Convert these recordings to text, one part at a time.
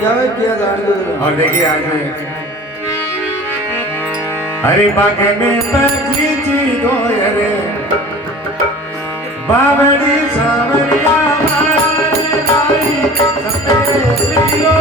जावे किया जान दो। और देखिए आज अरे बाग में बगीची दो अरे बावड़ी सावरिया मारी सपेलियो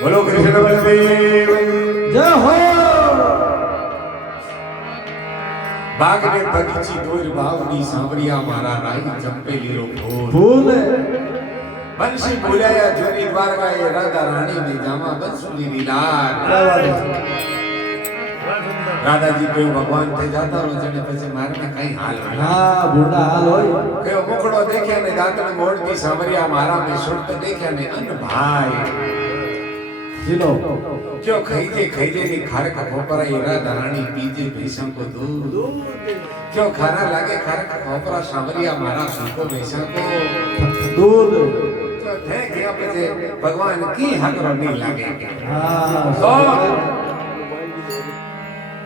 बोलो कृष्ण बलदेव जय हो। बाग में बगीची डोर बावड़ी सांवरिया मारा राई चंपेली रो फूल बंसी बोलाया जोनी द्वारका ये राधा रानी ने जामा बंसुली लीलार राधा जी पे भगवान थे जाता रो जने પછી મારને કઈ હાલ હા બુડા હાલ હોય કયો મુકડો દેખ્યા ને દાંતને મોડતી સાંભળ્યા મારા મે સુરત દેખ્યા ને અન ભાઈ જીલો क्यों खैजे खैजे नी खारे का खोपरा ये राधा रानी पीजे भीषम को दूध क्यों खाना लागे खर खोपरा सांवरिया मारा सुनको वैसा को दूध जो थे गया पे भगवान की हकरो नहीं लागे हाँ तो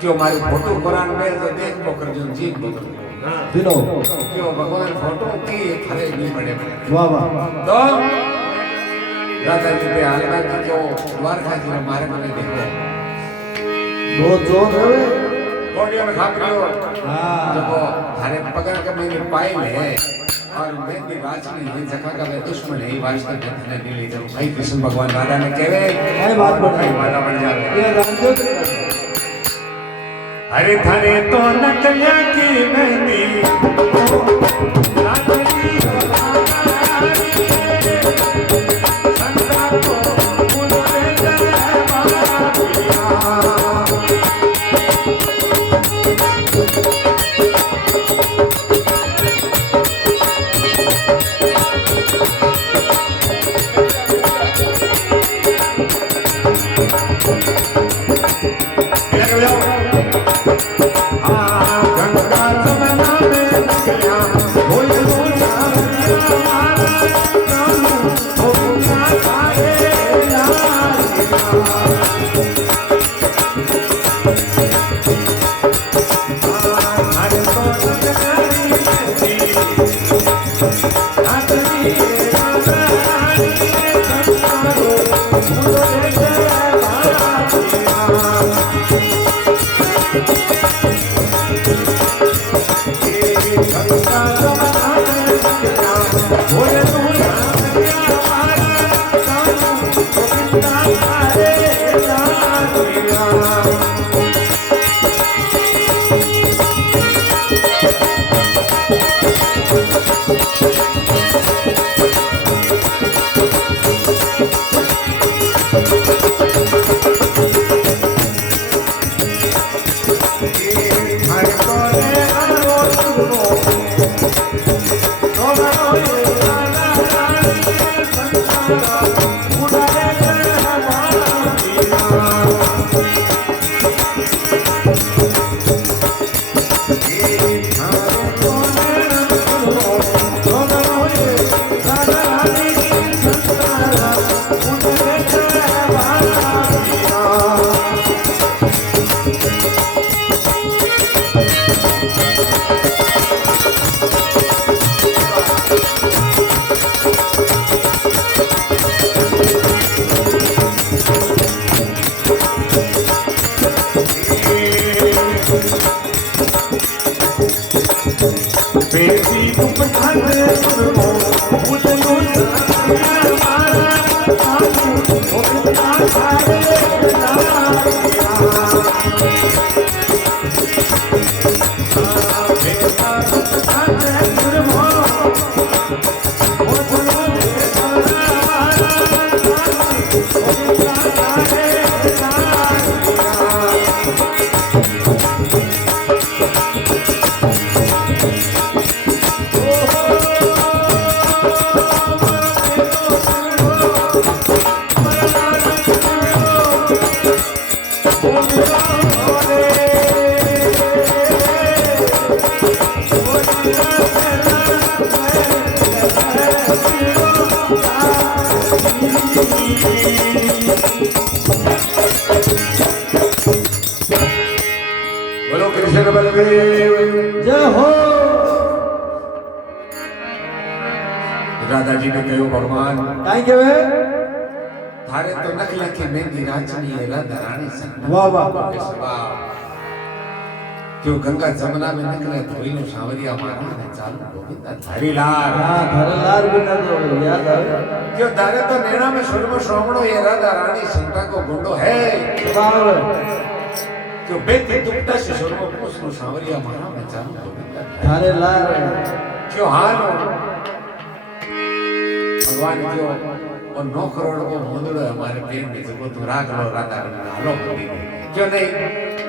क्यों मारी फोटो कुरान में तो देख पोकर जो जीव बोकर दिनो क्यों भगवान फोटो की खरे नहीं पड़े वाह वाह तो राजा जी पे आलना की जो द्वारका जी मारे मने देखो दो जोर है कोडियों में खाप रहे हो हाँ देखो थारे पकड़ के मेरी पाई है और मैं भी राजनी नहीं सका का मैं दुश्मन है वास्ते मैं नहीं ले जाऊं भाई कृष्ण भगवान राधा ने कहे क्या बात बन रही माता बन जा ये रामदेव अरे थारे तो नकलिया की मेहंदी राधनी संता को मुझे बोलो कृष्ण बलदेव जय हो राधा जी ने कहो भगवान काई के वे थारे तो नखला की मेहंदी राजनी है राधा रानी संग वाह वाह वाह क्यों गंगा जमुना में निकले धोई नो सांवरिया मारा ने चालू गोविंदा थारी लाल हाँ धरलार भी ना तो याद आवे क्यों धारे तो नैना में सुरमो श्रोमणो ये राधा रानी संता को गुंडो है बाबा क्यों बेटी दुपटा से सुरमो पुष्प सांवरिया मारा ने चालू गोविंदा थारे लार क्यों हालो भगवान क्यों और 9 करोड़ को मोदड़ो है हमारे पेट में जो तो राग लो राधा रानी हालो होती क्यों नहीं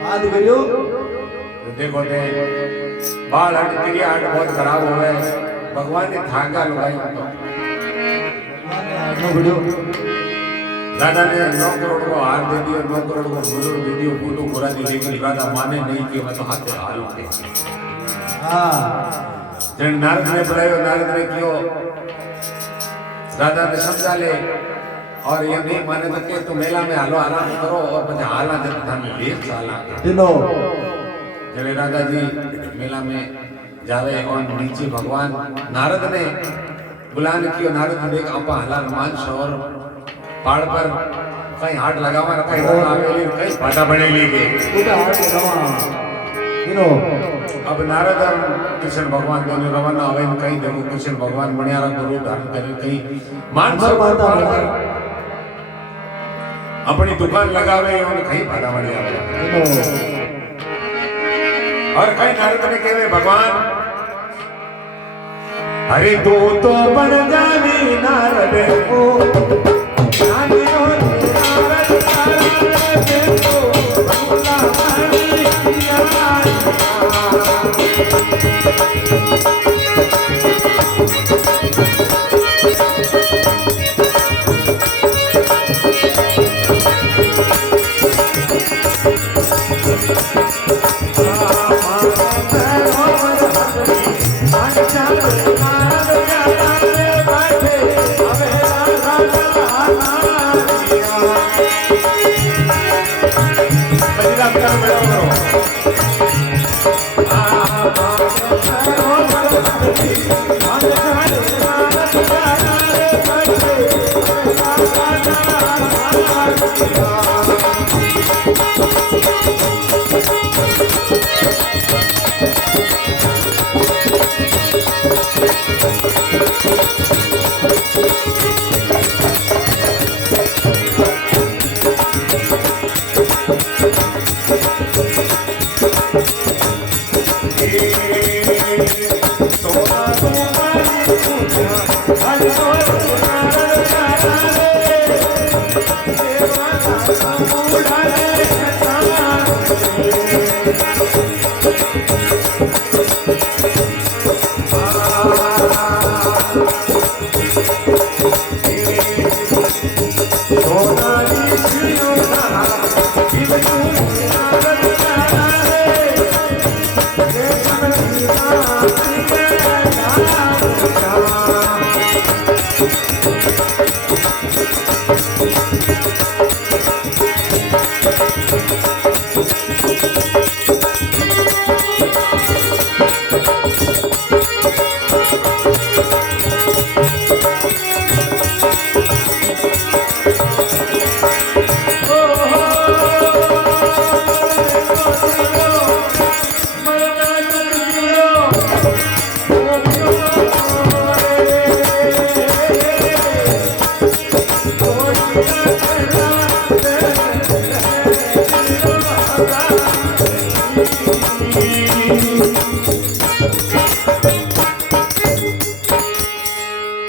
बात करियो तो देखो दे बाल हट तेरी आंट बहुत खराब हो गए भगवान ने धागा लगाई तो नो वीडियो दादा ने 9 करोड़ को हार दे दिया, 9 करोड़ को मुजर दे दिया, फोटो पूरा दी, लेकिन राधा माने नहीं कि मैं तो हाथ से हालूं के हाँ जन नारद ने बुलायो, नारद ने क्यों राधा ने समझा ले और ये नहीं माने तो के तो मेला में हालो आराम करो और मुझे हाला जब धन ले साला दिनो जब राधा जी मेला में जावे और नीचे भगवान नारद ने बुलाने की, नारद ने देखा अपा हाला रोमांच और पहाड़ पर कहीं हाथ लगावा रखा है, आवेली कहीं फाटा बने लेके उठा हाथ लगावा दिनो। अब नारद और कृष्ण भगवान दोनों रवाना हुए, कहीं देखो कृष्ण भगवान मणियारा को रूप धारण करे, कहीं मानसर पर अपनी दुकान लगावे और कहीं फाटा बने आवे और कहीं नारद ने कहे भगवान अरे तो बन जानी नारद को जानी और नारद नारद को भगवान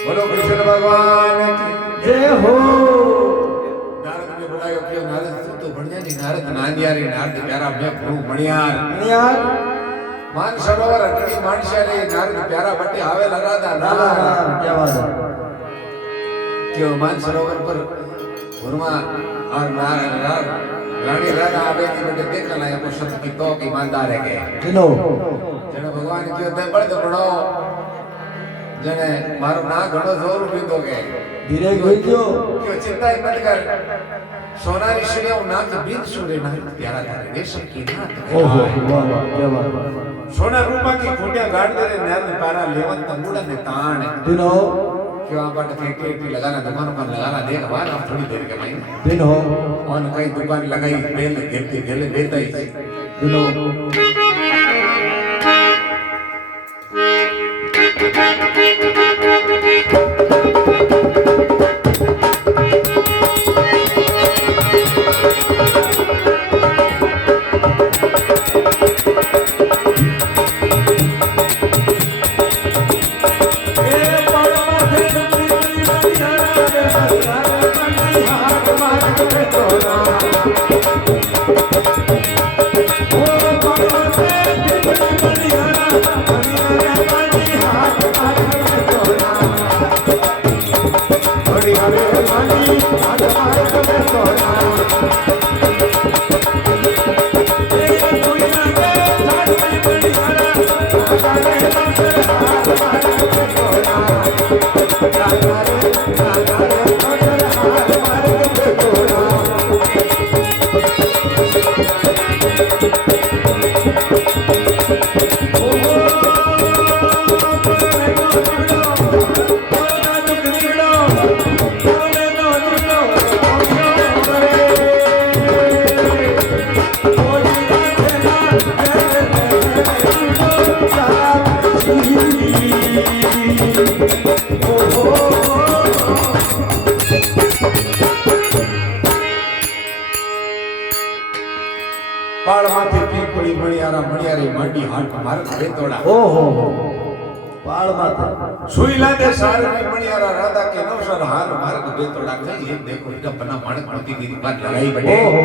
बोलो कृष्ण भगवान की जय हो। नारद ने बुलायो कि नारद तू तो बढ़िया नहीं, नारद नांदियारी नारद प्यारा मैं भू मणियार यार मान सरोवर अटड़ी मानशाले नारद प्यारा बटे आवे लगा दा ना ना क्या बात है क्यों मान सरोवर पर गुरमा और नारद रानी राधा आवे की बटे देख लाया को सत की तो ईमानदार है के दिनो जने भगवान क्यों ते बड़ बड़ो जने मारो ना घणो जोर पीतो के धीरे बोलजो क्यों चिंता मत कर सोना ऋषि ना के बीच सुरे ना प्यारा तारे वे सब की ना ओहो वाह वाह क्या बात है। सोना रूपा की खोटिया गाड़ दे नर पारा लेवत तंगुड़ा ने ताण दिनो क्यों आप बात फैक्ट्री लगाना दुकान पर लगाना देख बार आप थोड़ी देर के भाई दिनो और कहीं दुकान लगाई बेल देते गेले देता ही दिनो हरे हरे માર્ગ વેતોડા ઓહો પાળ માથે સુઈલા દે સાર મણિયારા રાધા કે નવસર હાર માર્ગ વેતોડા કઈ એક દેખો ઇટા બના માણક પ્રતિ કી બાત લગાઈ બડે ઓહો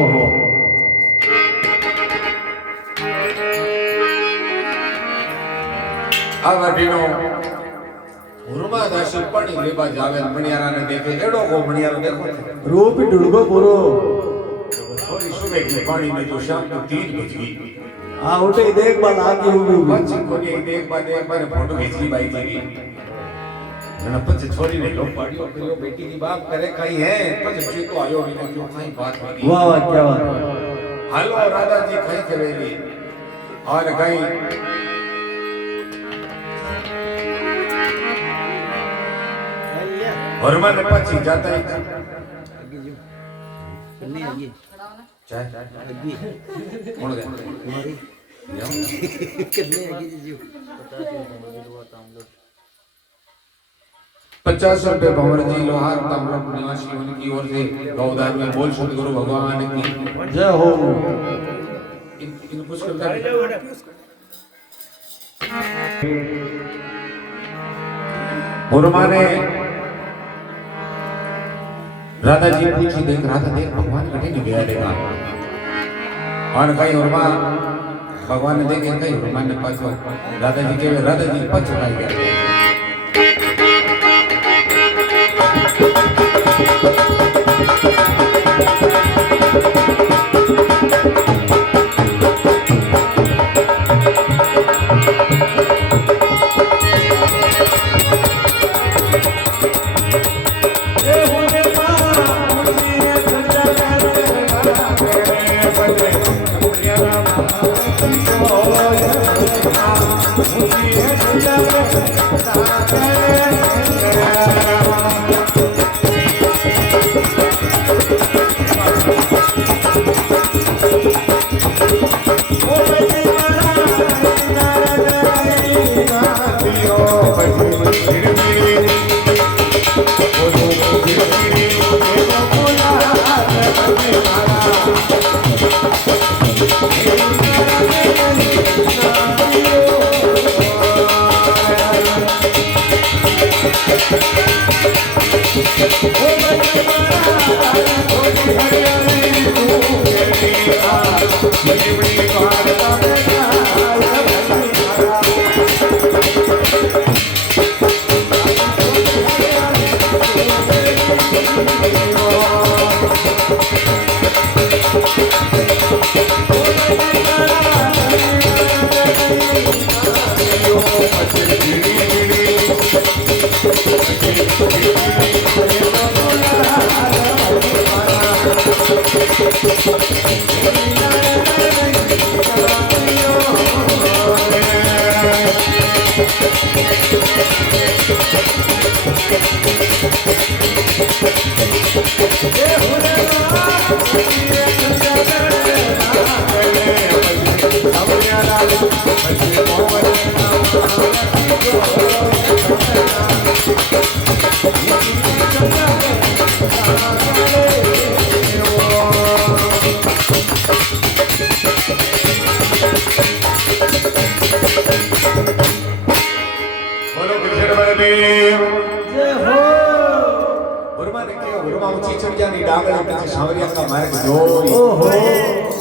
આ વાડીનો ઉર્મા દાસી પાણી લેવા જાવે મણિયારાને દેખે એડો કો મણિયારો દેખો રૂપ ઢુડગો પૂરો થોડી સુબહ की पानी में जो शाम को 3 बज गई આ ઉઠે દેખ બાદ આગે ઉભી बच्ची को ने एक बार फोटो खींची बाई थी ना पछ छोरी ने लो पाड़ियो करियो बेटी की बाप करे कहीं है पछ जी तो आयो बिना क्यों कहीं बात होगी વાહ વાહ क्या बात हालो राधा जी कहीं करेली और कहीं और मन पछी जाता ही चाय कौन गया ₹50 भंवर जी लोहार ताम्रम निवासी उनकी ओर से गौदान में बोल सदगुरु भगवान की जय हो इन पुष्कर का उर्मा ने राधा जी पूछी देख राधा देख भगवान कहीं नहीं गया देखा और कहीं उर्मा भगवान ने देखे कहीं उर्मा ने पाछो राधा जी के राधा जी पछ चुकाई गया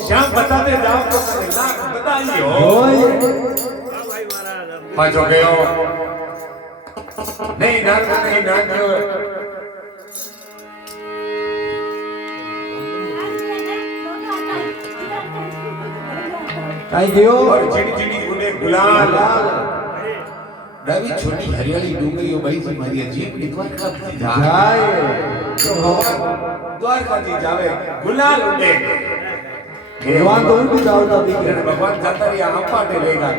श्याम बताते जाओ तो लाख बताइयो पाछो गयो नहीं नाग કાઈ ગયો और चिड़ी चिड़ी उड़े गुलाल रवि छोटी हरियाली डूंगरियों बड़ी सी मारी अजीब निकवार का જાય तो भगवान द्वारका जी जावे गुलाल उड़े ભગવાન તો ઉઠી જાવતા દીકરા भगवान जाता रही आप पाटे लेगा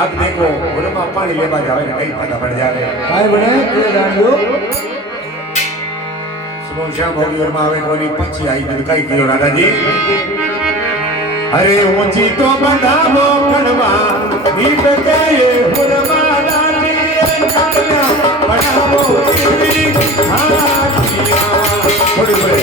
अब देखो उनमा पानी लेवा जावे कई फाटा पड़ जावे કાઈ બને એ જાણજો सुबह शाम होगी उरमा आवे कोनी पक्षी आई तो कई कियो राधा जी अरे ऊंची तो बनावो कड़वा दीप के ये उरमा डाली बनावो थोड़ी बड़े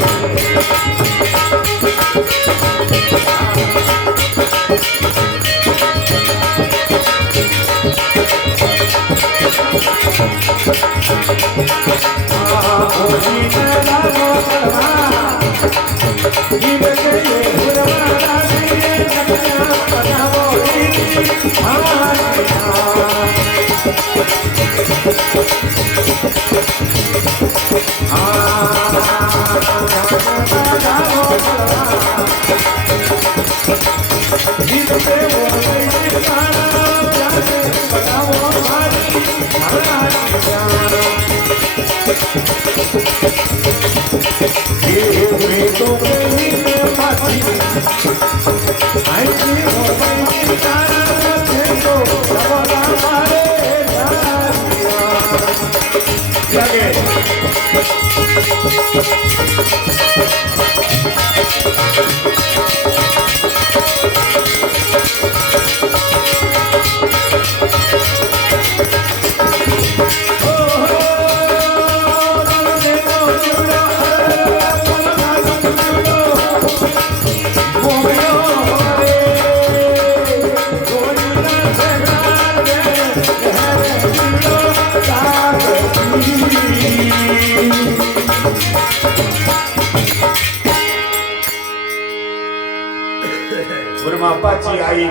वर्मा अपाची आई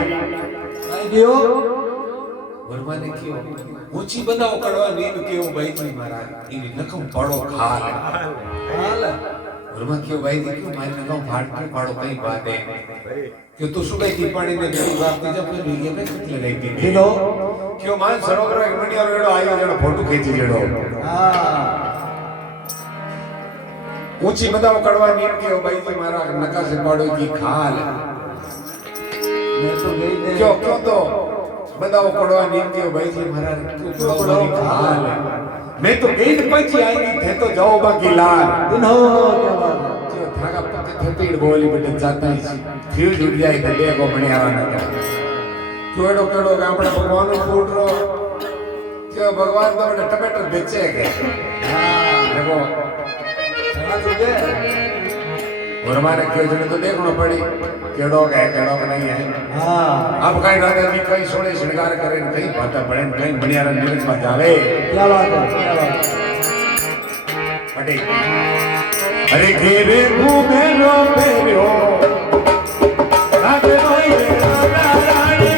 કાંઈ ગયો वर्मा ने क्यों ऊंची बनाओ कड़वा नींद क्यों भाई जी महाराज इनी नखम पड़ो खाल હાલ वर्मा क्यों भाई जी क्यों मारे नखम फाड़ के पड़ो कई बात है क्यों तो सुबह की पानी में मेरी बात नहीं जब फिर ये में कितने लगी કીધો क्यों मान सरोवर एक मणिया रेड़ो आयो जणो फोटो खींची लेड़ो હા ऊंची बताओ कड़वा नींद क्यों भाई जी महाराज नका से पड़ो की खाल મેં તો ગઈ ને क्यों क्यों तो बताओ कड़वा नींद क्यों भाई जी महाराज क्यों पड़ो की खाल मैं तो गई पंची आई थे तो जाओ बाकी लाल દિન હો क्या बात है जो थाका पत्ते थे पीड़ बोली बटन जाता है फिर जुड़ जाए तो देखो बने आवाना का केड़ो केड़ो गामड़ा भगवान फूट रो क्यों भगवान तो बड़े टमाटर बेचे के देखो ચણા જોજે और हमारे क्यों जने तो देखना पड़ी केड़ो का नहीं है હા अब कहीं राजा जी कहीं सोने श्रृंगार करें कहीं बाता पड़े कहीं बढ़िया रंग में जावे क्या बात है क्या बात है पटे अरे घेरे घूमे रो पेरो राजे रोई राजा रानी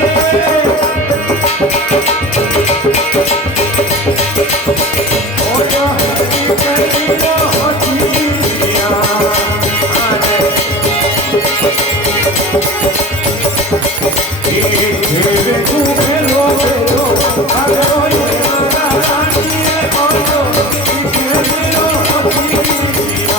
ओ जो हरी करी वो होतिया आने घेरे घूमे रो पेरो राजे रोई राजा रानी ओ जो हरी करी वो होतिया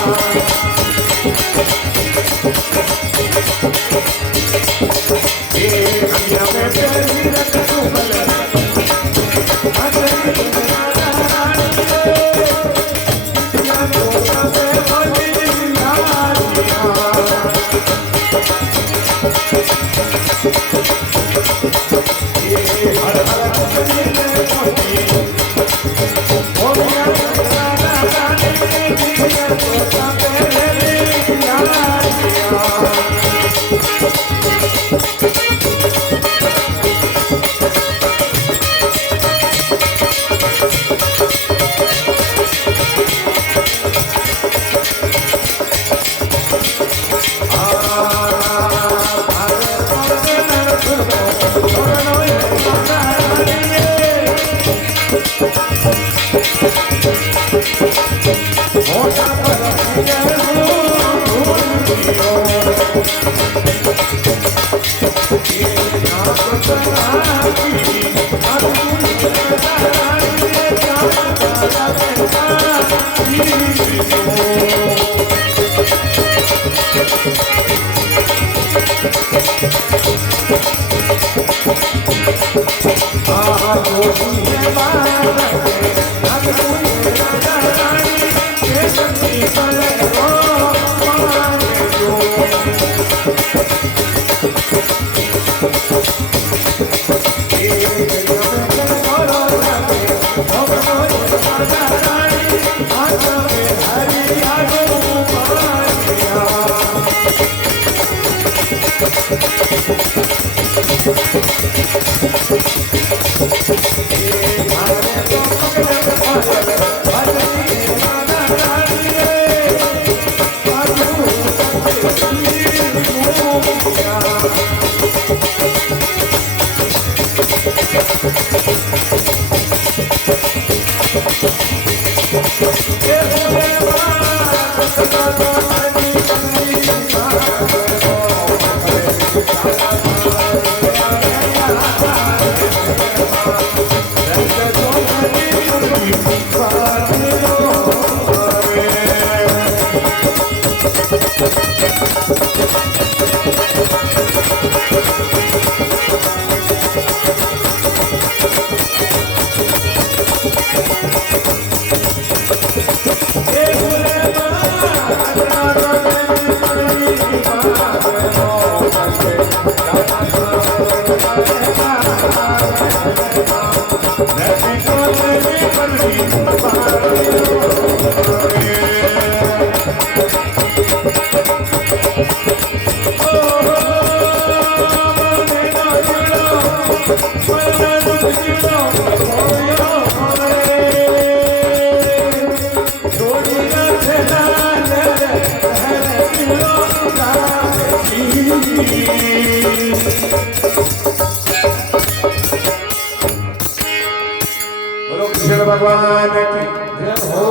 बोलो कृष्ण भगवान की जय हो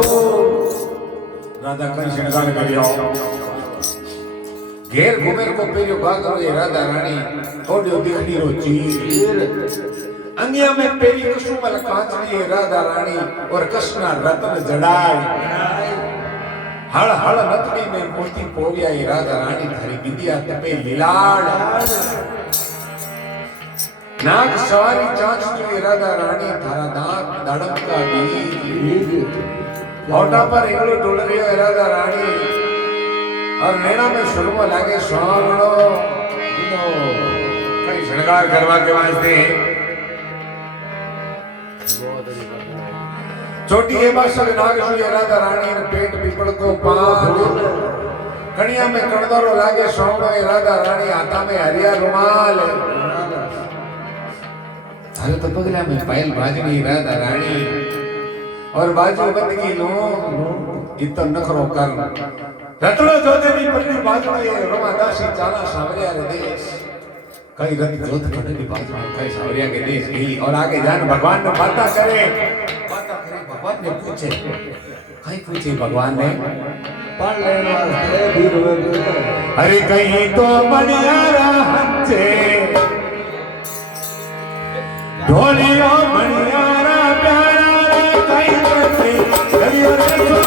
राधा कृष्ण गान करियो घेर घुमेर को पेरियो बागरो ये राधा रानी ओडियो दिखनी रो चीर अंगिया में पेरी कुसुमल कांचनी ये राधा रानी और कृष्ण रत्न जड़ाई हड़ हड़ नथनी में मोती पोविया ये राधा रानी थारी विद्या तपे लीलाड़ नाग सवारी चांच जो ये राधा रानी थारा दांत दड़प का बीज ओटा पर इंगलो डोल रही है राधा रानी और नैना में सुरमो लागे स्वामणो कई श्रृंगार करवा के वास्ते छोटी के बासुर नाग जो राधा रानी ने पेट पीपल को पान कणिया में कणदरो लागे स्वामणो राधा रानी हाथा में हरिया रुमाल थारे तो पगला में पायल बाजनी राधा रानी और बाजू बंद की लो इतो नखरो कर रतड़ो जोते भी पल्ली बाजू ये रोमा दासी चाला सावरिया रे देश कई रत जोत पल्ली बाजू कई सावरिया के देश गई और आगे जान भगवान ने बात करे भगवान ने पूछे कई पूछे भगवान ने पढ़ लेना वास्ते भी रोए अरे कहीं तो मणियारा हंचे ढोलियो मणियारा प्यारा रे कहीं बचे करियो रे तो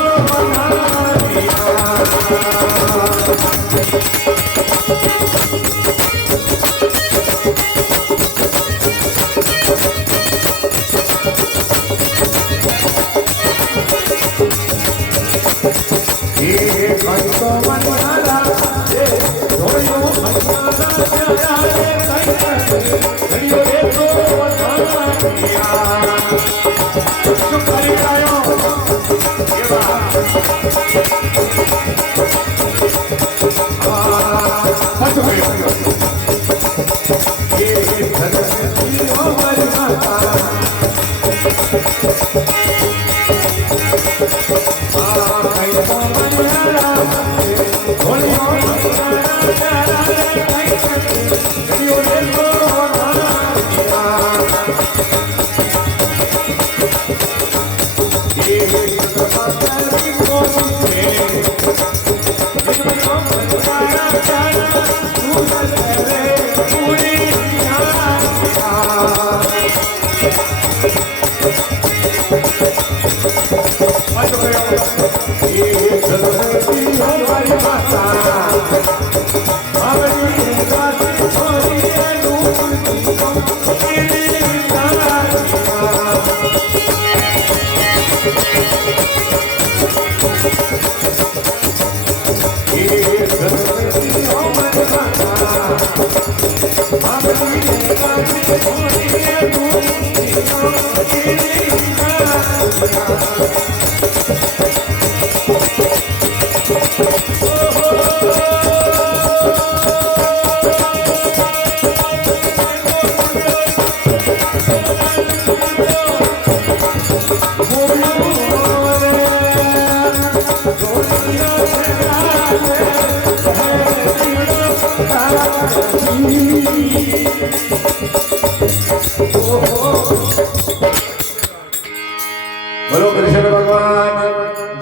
बोलो कृष्ण भगवान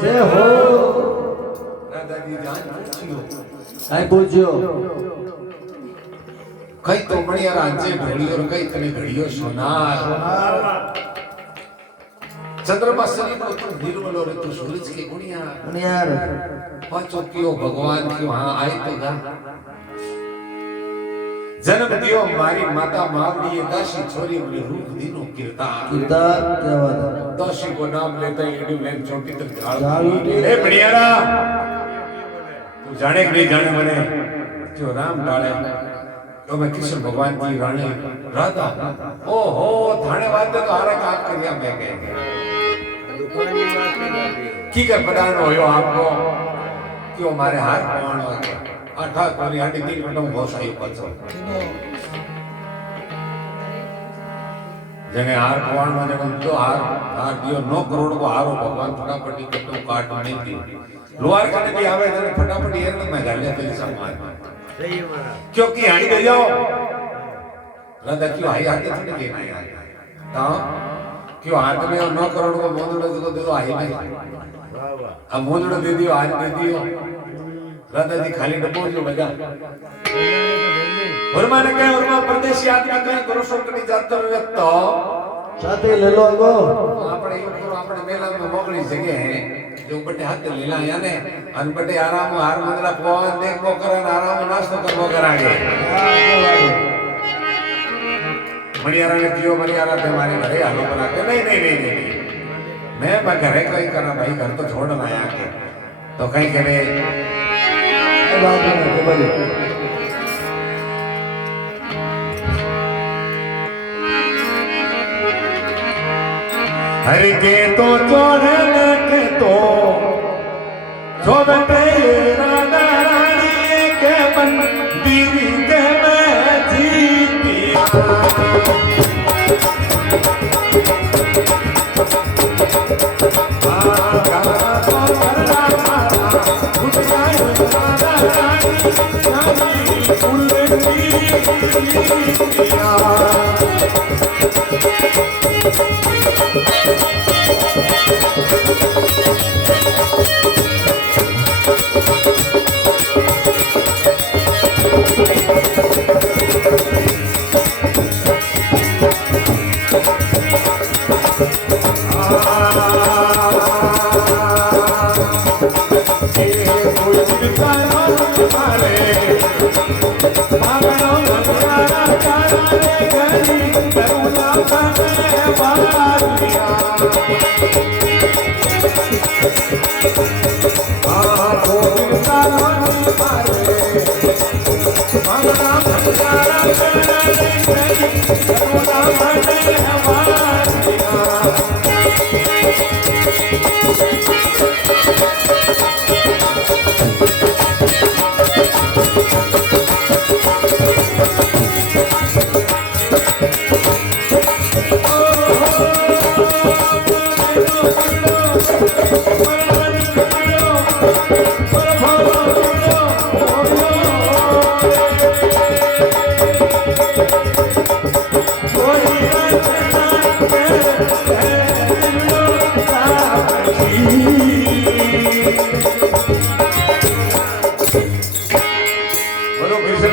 जय हो दादाजी जान पूछियो काय पूछो कई तो बढ़िया रांचे ढोलियो और कई तने घड़ियो सोनार चंद्रमा शरीर को तुम निर्मल और तू सूरज के गुणिया यार पांचों क्यों भगवान क्यों हाँ आए तो गा जन्म दियो मारी माता मावड़ी ये दासी छोरी अपने रूप दिनों कीर्तान किरदार क्या बात है दासी को नाम लेता ही एडी में छोटी तक झाड़ झाड़ उठी। ए बढ़ियारा तू जाने के नहीं जाने मने जो राम डाले तो मैं कृष्ण भगवान की रानी राधा ओ हो थाने वाद तो हारे काम कर दिया मैं कह की कर प्रदान होयो आपको क्यों हमारे हाथ कौन हो गया अठा कोरी आटी 3 मिनट में बहुत सही पचो जने हार कौन में जने तो हार दियो 9 करोड़ को हारो भगवान फटाफट के तो काट नहीं दी लोहार करने भी आवे जने फटाफट ये मैं गालियां तेरी समाज सही है महाराज क्योंकि हाड़ी दे जाओ राधा क्यों हाई हाथ थोड़ी देना यार तो क्यों हाथ में 9 करोड़ को मोदड़ो को दे दो हाई में वाह वाह अब मोदड़ो दे दियो हाथ दे दियो राधा जी खाली डब्बो जो बजा और माने क्या और मां परदेसी आदमी कहीं करो सो कनी जातो रहे तो साथे ले लो गो આપણે એવું કરો આપણે મેલામાં મોકળી જગ્યા હે જો બટે હાથ લેલા આયા ને અન બટે આરામ હાર મંદરા પવન દેખો કરે ને આરામ નાસ્તો કરવો કરાગે મણિયારા ને દિયો મણિયારા તે મારી ઘરે હાલો બના કે नहीं मैं घरे कोई करा भाई घर तो छोड़ आया के तो कहीं करे बात है भाई हरि के तो चोड़े के तो जो बटे राधा रानी के मंदिर के मैं जीती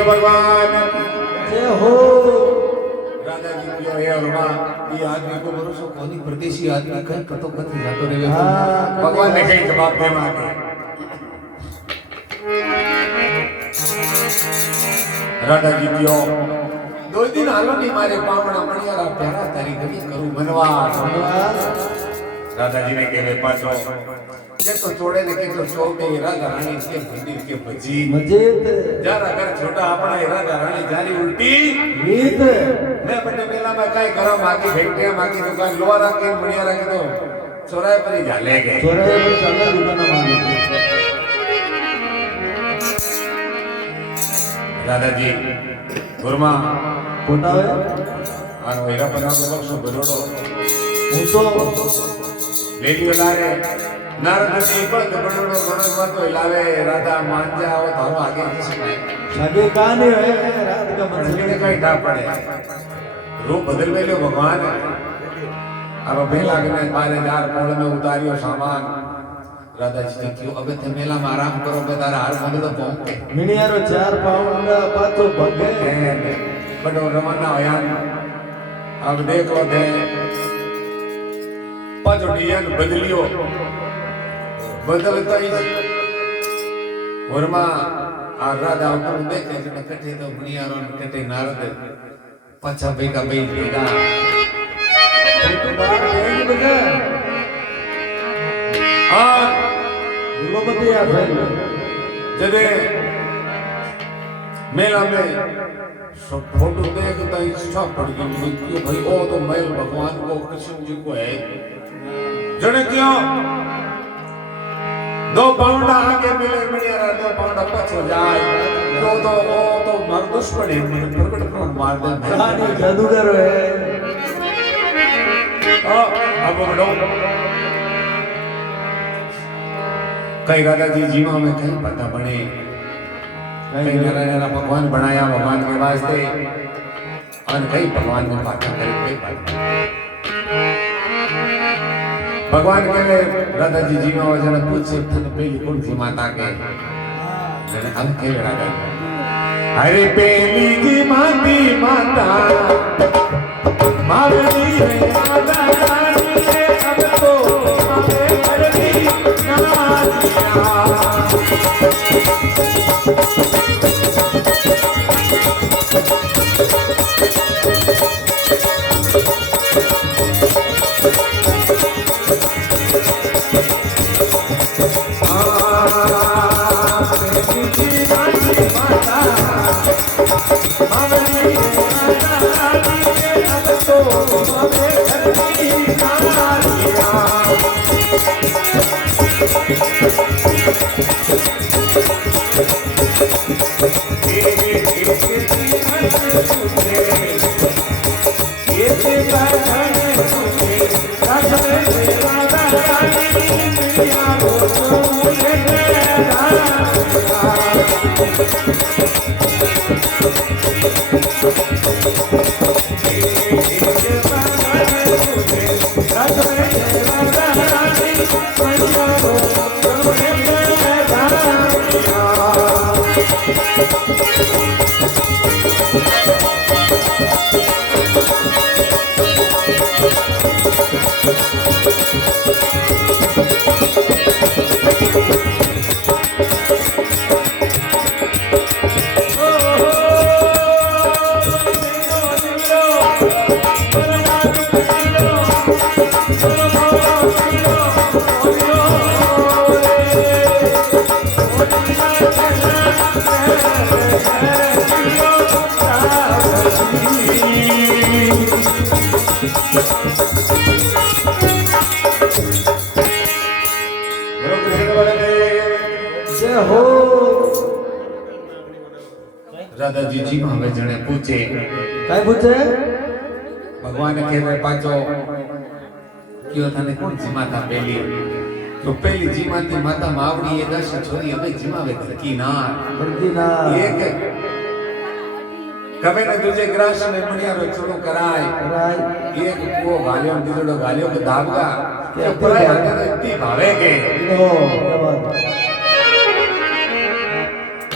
भगवान जय हो राजा जी की है और मां ये आदमी को भरोसा कोनी परदेसी आदमी कहीं कतो कत जातो रहे भगवान ने कहीं जवाब दे मांगे राजा जी की 2 दिन हालो नहीं मारे पावना मणियारा प्यारा तारी गली करू मनवास राजा जी ने कहे पाछो के तो छोड़े ने के तो शो में राजा रानी के मंदिर के भजी मजीद जरा कर छोटा अपना राजा रानी जारी उल्टी गीत मैं बड़े मेला में काई करा मागी भेंटिया मागी दुकान लोहारा के मणियारा के तो चौराहे पर ही झाले गए चौराहे पर चलना दुकान मांगे दादाजी गुरमा कोटावे आनो हीरा पना को बक्सो बरोड़ो હું તો लेलियो लारे नारद जी पर बरोड़ो गणक मत लावे राधा मांजा और थारो आगे जिसमें सगे कान है रात का ने मतलब कहीं डा पड़े रूप बदल में लो भगवान अब मेला के में 12,000 पोल में उतारियो सामान राधा जी ने क्यों अबे थे मेला में आराम करो बे तारा हार मंदड़ो पहुंचे मिनियारो 4 पाउंड पाछो भगे बड़ो रवाना होया अब देख लो थे पाछो डिजाइन बदलियो बदलता ही वर्मा आ राधा को देखे जने कटे तो मिनियारो कटे नारद पाछा बेगा बेगा तो बाहर नहीं बगे और गुलमती आ गई जदे मेला में सब फोटो देखता इच्छा पड़ गई क्यों भाई ओ तो मैं भगवान को कृष्ण जी को है जने क्यों 2 पाउंड आगे मिले मिलिया 2 पाउंड पछो जाए तो मर दुश्मन है मैंने प्रकट को मार दे रानी जादूगर है अब बड़ो कई राधा जी जीवा में कहीं पता बने कई नरा भगवान बनाया भगवान के वास्ते और कई भगवान ने पाठा करे कई बात भगवान के लिए राधा जी जीवा वजन पूछे थन पहली कौन सी माता के जने हम के राधा अरे पहली जी माता मावली रे राधा रानी रे अब तो मावे करनी नारिया राधा जी जी में जने पूछे काय पूछे भगवान के रे पाछो क्यों थाने कौन सी माता पहली तो पहली जी माता मावड़ी ये 10 छोरी हमें जिमावे की ना एक कबे ने तुझे ग्रास में मुनिया रो छोड़ो कराए एक को गालियों दिजड़ो गालियों के दाबगा के पराय आते इतनी भावे के क्या बात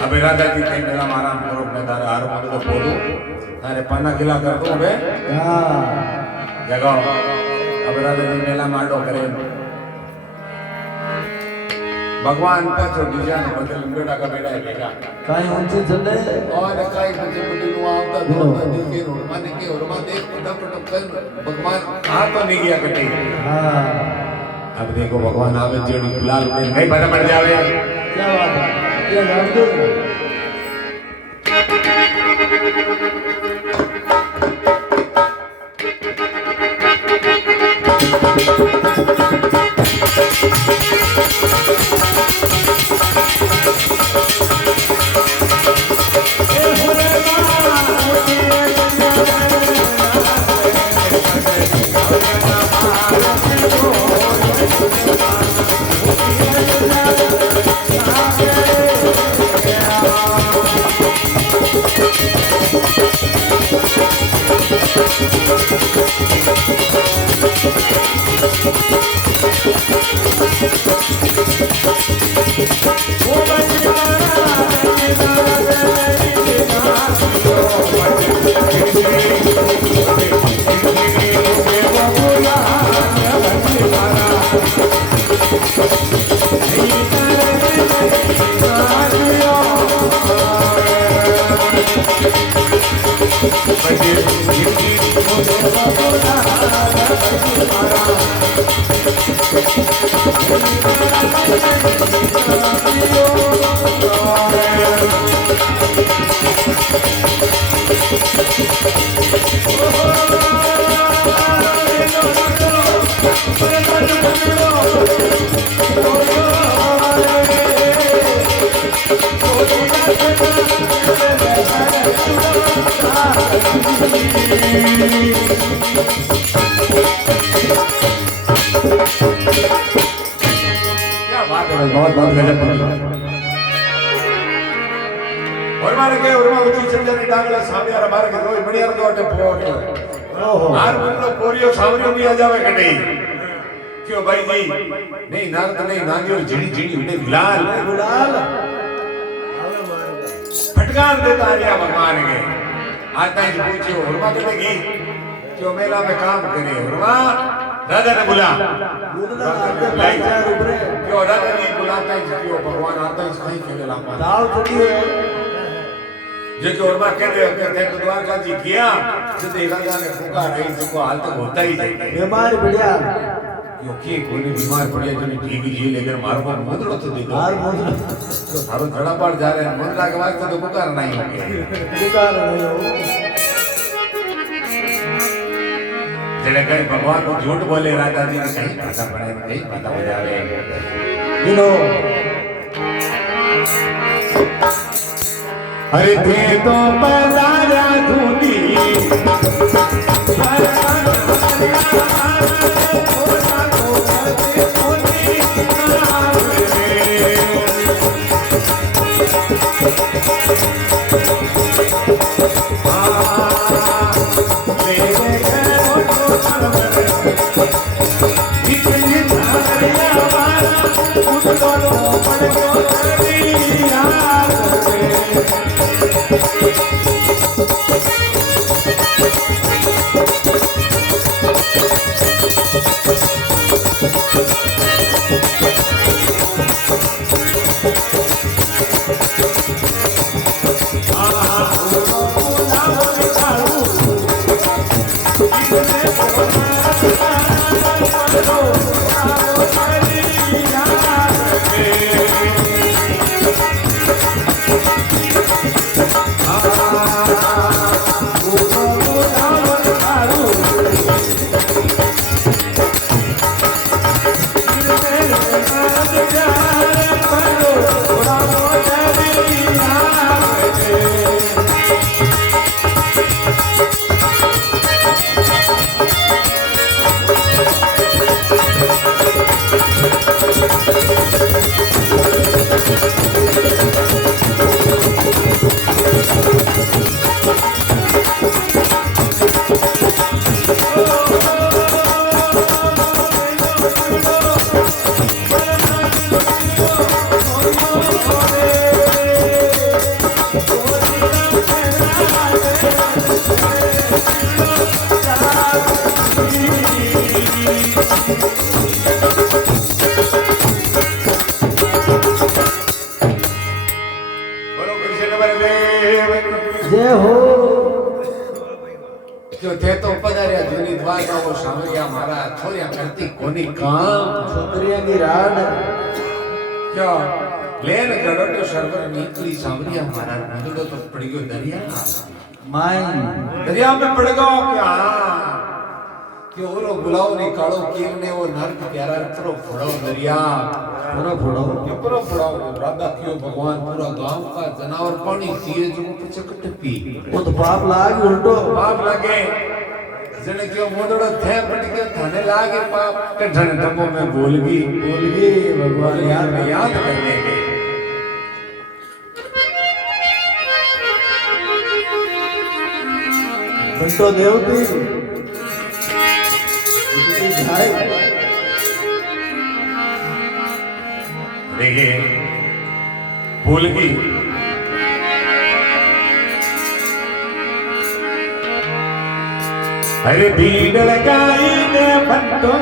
अबे राधा जी के मेला मारा करो मैं तारे हार मारो तो बोलूं तारे पन्ना खिला कर दूं बे हां जगह अब राधा जी मेला मारो करे भगवान का जो डिजाइन बदल बेटा का बेटा है बेटा काई ऊंचे चले और काई बच्चे बड़ी नु आवता दोता देखे रोमा ने के रोमा देख पटक कर भगवान आ तो नहीं गया कटी हां अब देखो भगवान आवे जेड़ी गुलाल में नहीं बड़ा पड़ जावे क्या बात है ये नाम दो क्या बात है, बहुत बहुत गजब। और मारे के और मारे की चंदन डांगला सामने आ मारे के रोई बढ़िया तो अटे पोट ओहो आर मुंडो पोरियो सामने भी आ जावे के नहीं क्यों भाई जी नहीं नारद नहीं नागी और झिड़ी झिड़ी उन्हें गुलाल गुलाल आवे मारगा फटकार देता आर्या भगवान के आता ही पूछो उर्मा करेगी क्यों मेला में काम करे उर्मा राजा ने बुला गुलाल आपके पैर ऊपरे क्यों राजा ने बुलाता है क्यों भगवान आता है कहीं के लापा दाव चुकी है जो कि उर्मा कहते हैं तो द्वारका जी किया जिसे राजा ने फूका रही जिसको हाल तक होता ही नहीं बीमार बढ़िया क्योंकि कोई बीमार पड़े तो ठीक जी लेकर मारो पर मुद्रो तो दे दो हार मोद तो थारो धड़ा पड़ जा रहे हैं मुद्रा के बाद तो पुकार नहीं होंगे पुकार नहीं हो जेने कहीं भगवान को झूठ बोले राजा जी ने कहीं भाषा पड़े कहीं पता हो जावे दिनो अरे थे तो पधारा धुनी जय हो जो थे तो पधारिया जूनी द्वारका वो सामरिया मारा छोरिया करती कोनी काम छोकरिया की राड क्या लेन गड़ो सर्वर निकली सामरिया मारा मुझे तो पड़ गयो दरिया माइन दरिया में पड़ गयो क्या क्यों रो बुलाओ निकालो केव ने वो नरक प्यारा pro फोड़ो दरिया पूरा फोड़ो क्यों pro फोड़ाओ राधा क्यों भगवान पूरा गांव का जनावर पानी पिए जो पीछे कट पी वो तो पाप लाग उल्टो पाप लगे जने क्यों मोदड़ो थे पट के थाने लागे पाप के धन डब्बों में बोल बोलगी भगवान याद करने के बंटो देवती इतनी झाई देखिए भूल गई अरे भीड़ लगाई ने बंटो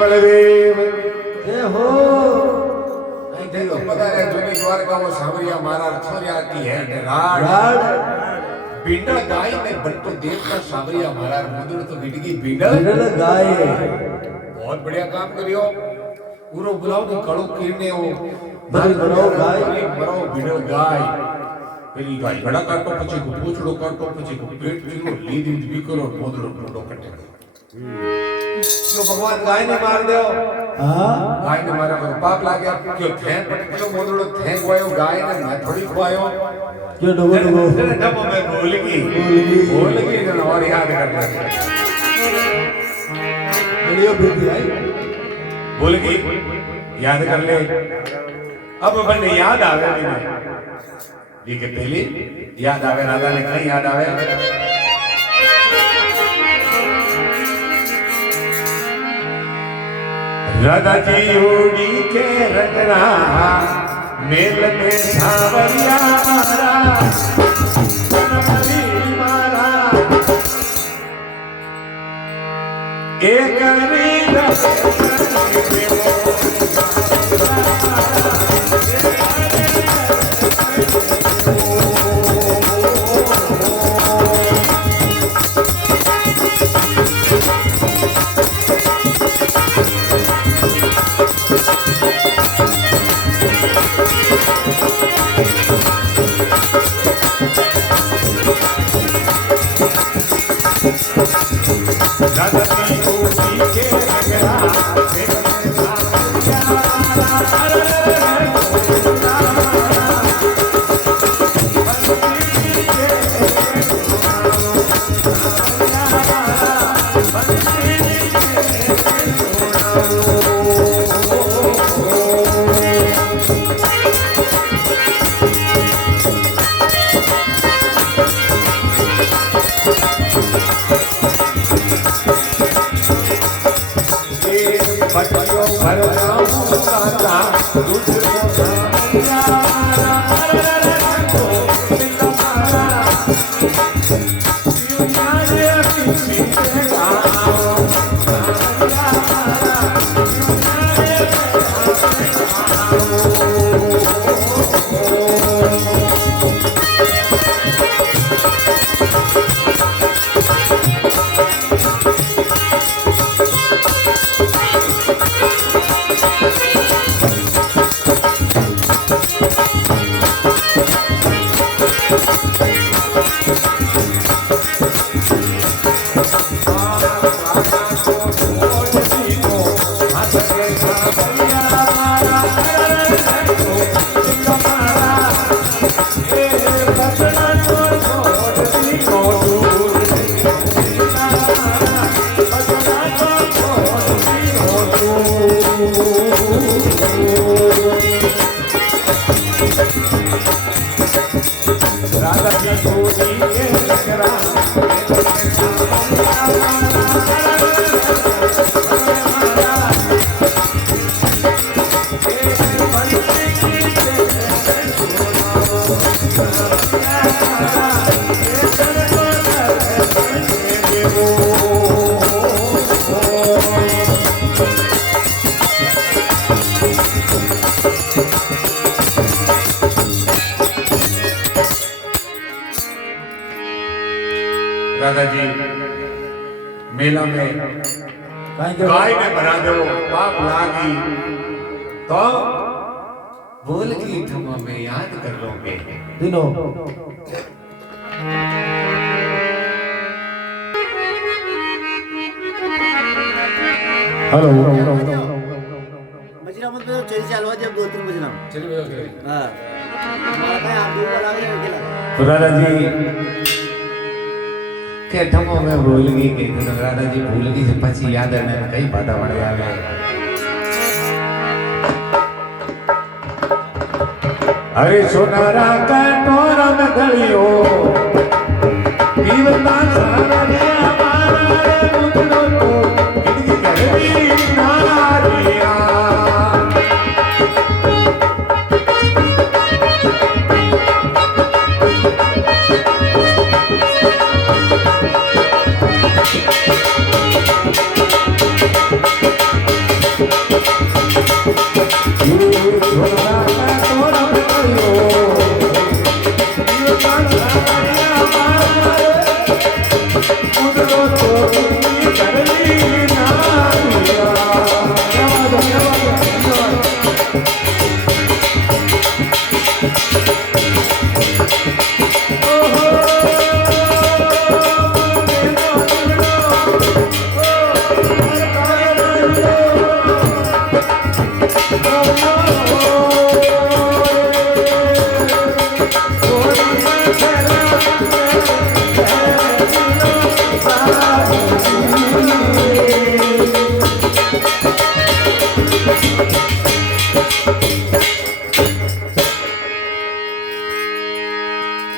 बलदेव जय हो देखो पता है जूनी द्वारका वो सांवरिया महाराज छोरिया की है राड राड बिंडल गाय में बंटो देव का सांवरिया महाराज मुदुर तो बिडगी बिंडल बिरल गाय बहुत बढ़िया काम करियो पूरो बुलाओ के कड़ो कीरने हो बड़ी बड़ो गाय बड़ो बिंडल गाय પેલી ગાય ઘડા કાટો પછી પૂછડો કાટો પછી પેટ ચીરો લીધી બીકરો મોદરો મોડો કટે જો ભગવાન ગાય ને માર દો હા गाय ने मारा तो पाप लागे क्यों थे पटकियो मोदड़ो थे गोयो गाय ने मैं थोड़ी खुआयो क्यों डबो डबो डबो में भूल गई जन और याद कर ले बड़ियो बुद्धि आई भूल गई याद कर ले अब बने याद आवे नहीं ये के पहले याद आवे राधा ने कहीं याद आवे राधा जी उड़ी के रंगना मेल में सावरिया मारा मारा एक राधा की गोदी के चकरा दादाजी मेला में गाय ने बना दो पाप लागी तो बोल की ठमा में याद कर लोगे दिनो हेलो बजरा मत बजाओ चल चालवा जब 2-3 बजना चलिए भैया हां हमारा काय आप दो वाला है केला तो दादाजी के ठमो में भूल गई के तो दादाजी भूल गई से પછી याद आने कई बाधा वाले आ गए अरे सोनारा का टोरा में गलियो जीवता सारा रे हमारा रे मुझको तो जिंदगी कहती नारिया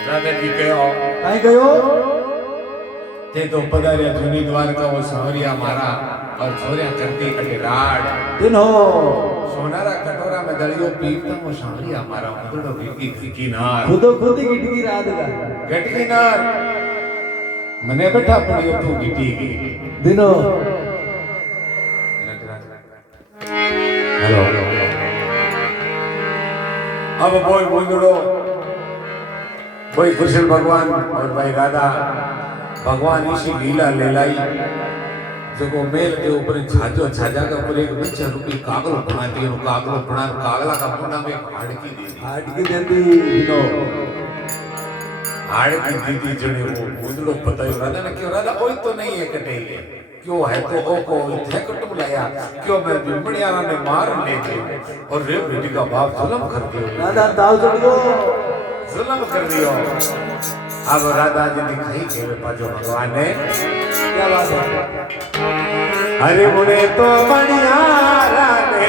दादाजी कहो कहीं गयो ते तो पधारिया जूनी द्वारका वो सवरिया मारा और छोरिया करती अटेराड दिनो सोनारा कटोरा में दलियो पीता वो सवरिया मारा मुदड़ो गिटी किनार खुदो खुद गिटकी रात का गट किनार मने बैठा पड़ियो तू गिटी की दिनो हेलो अब बोल मुदड़ो कोई कुशल भगवान और भाई राधा भगवान इसी लीला ले लाई जो मेल के ऊपर छाजो छाजा के ऊपर एक बच्चा रूपी कागलो बनाती है कागलो बना कागला का मुंडा में हाड़की दी हाड़की देती दिनो हाड़की दीदी जने वो मुदड़ो बतायो राधा ने क्यों राधा ओई तो नहीं है कटे है क्यों है तो ओ को थे कट बुलाया क्यों मैं बिमड़ियारा ने मार ले गए और रे बेटी का बाप जुल्म कर दियो दादा ताव चढ़ियो जुल्म कर दियो अब राधा जी दिखाई के पाजो भगवान ने क्या बात है अरे मुने तो मणियारा ने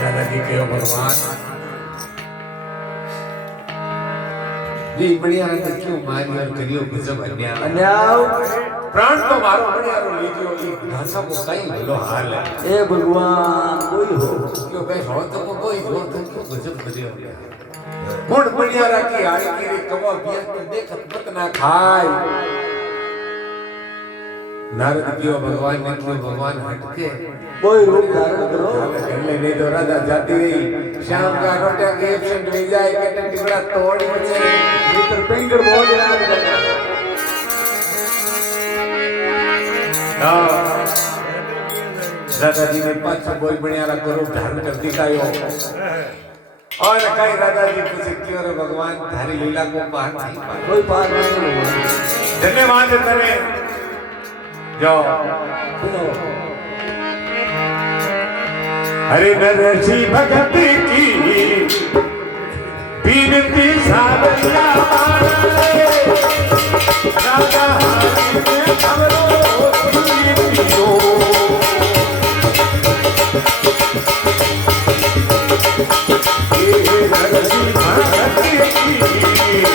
दादाजी के भगवान जी बढ़िया ने क्यों मारी और करियो गजब अन्याय अन्याय प्राण तो मारो बढ़िया रो लीजियो ई घासा को कई भलो हाल है ए भगवान कोई हो क्यों भाई हो तो कोई जो तो क्यों गजब बढ़िया मुंड बढ़िया राखी आड़ी की रे कवा बिया तो देख मत ना खाए नारद क्यों भगवान ने क्यों भगवान हटके कोई रूप धारण करो ले नहीं तो राधा जाती रही शाम का रोटिया के एब्सेंट ले जाए के टिकड़ा तोड़ बचे भीतर पेंगड़ बहुत रात लगा दादाजी ने पांच बोल बढ़िया रा करो धारण कर दिखायो और कई दादाजी पूछे क्यों रे भगवान थारी लीला को पार नहीं पाए कोई पार नहीं भगवान धन्यवाद करे जाओ सुनो हरे नरसी भगत की बीनती सावरिया राजा हारी में खबरो सुनियो ये नरसी भगत की बीनती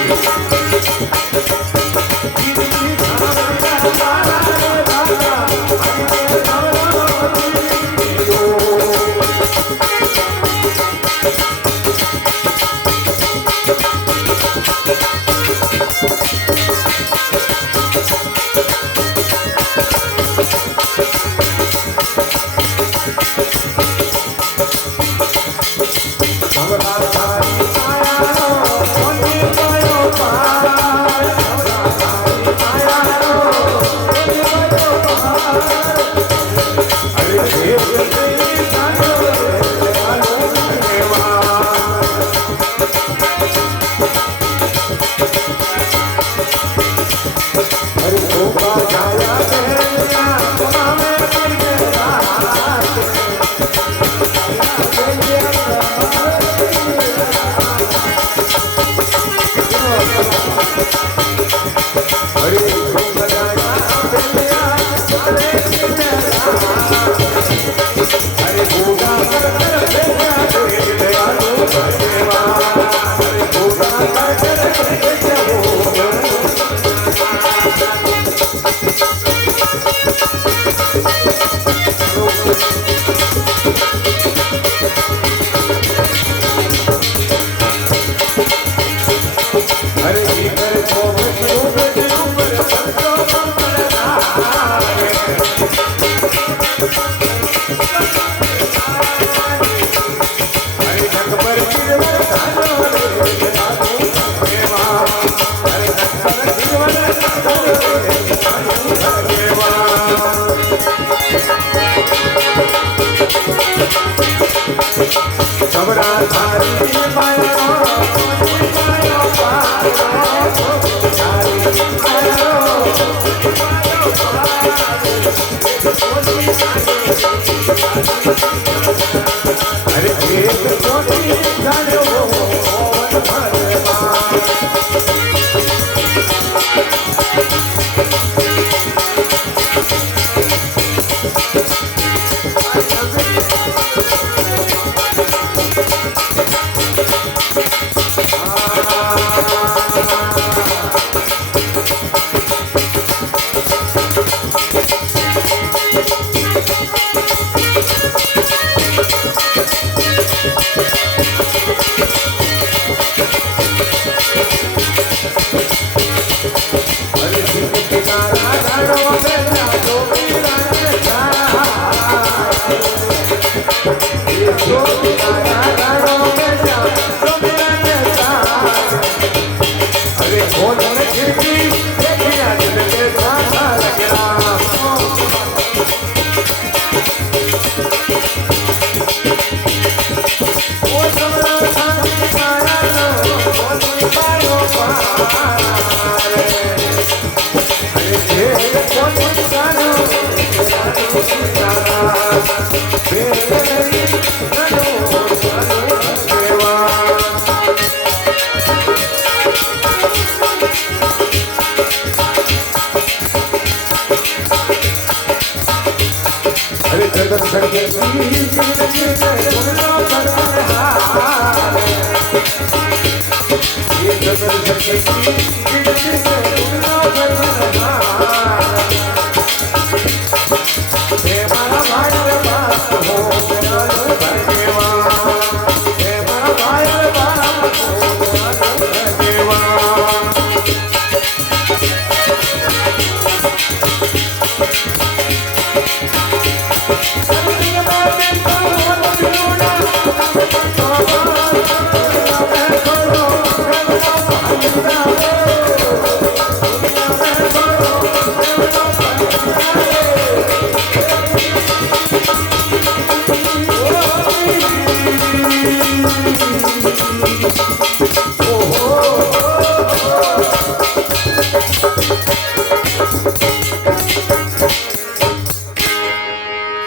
माया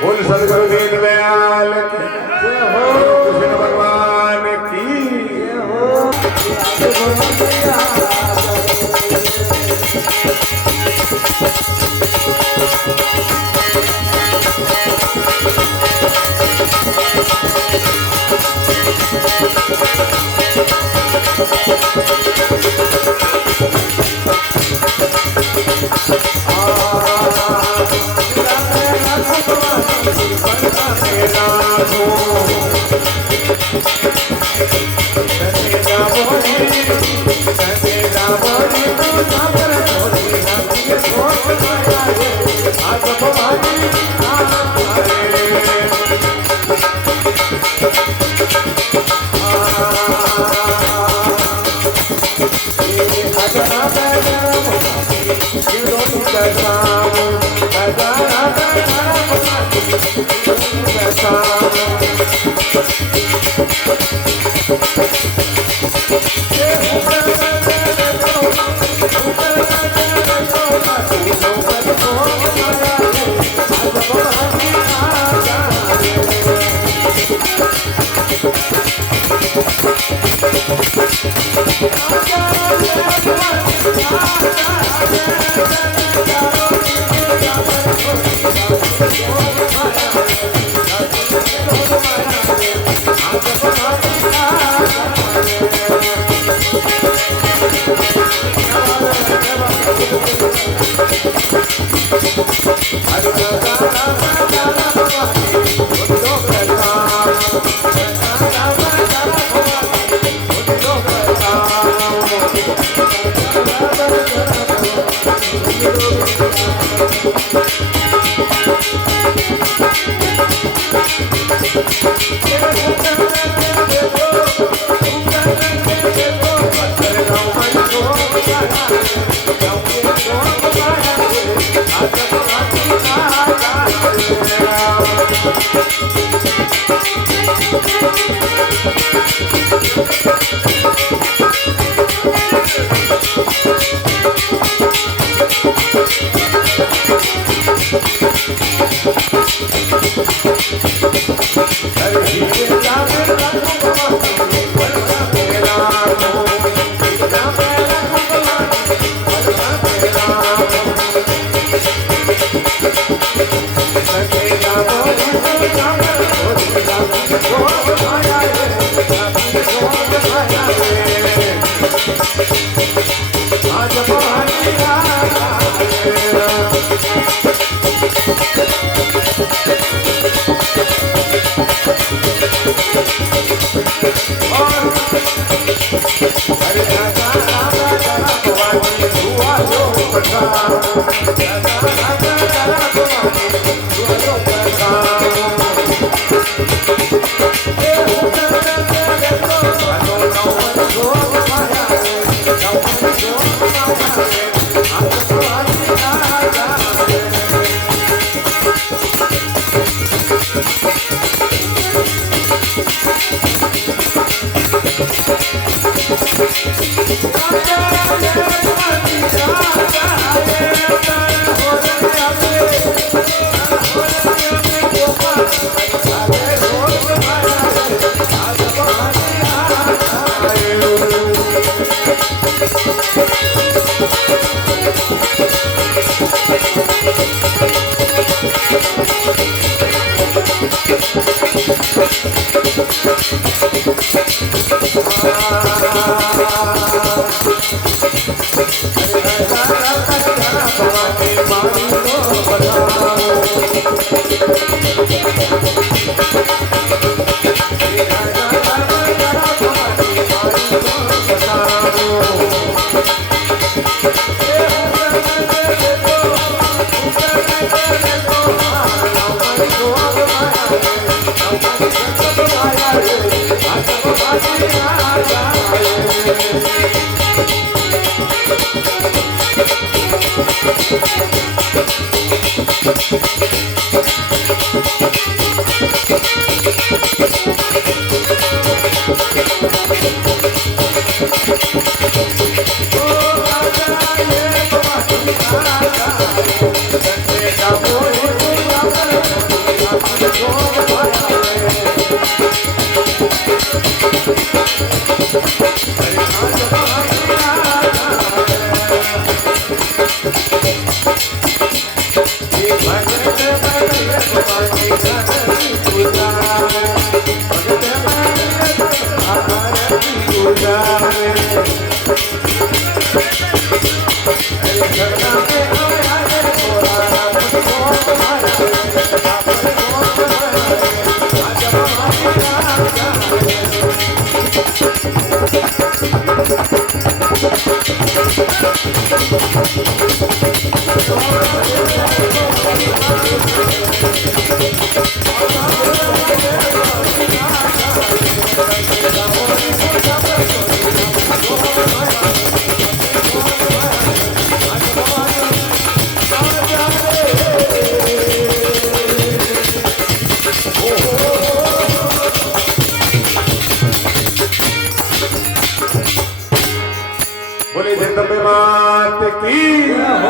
बोल सदगुरु दीनदयाल की जय हो, कृष्ण भगवान की जय हो। Bye. बोले जगदम्बे मात की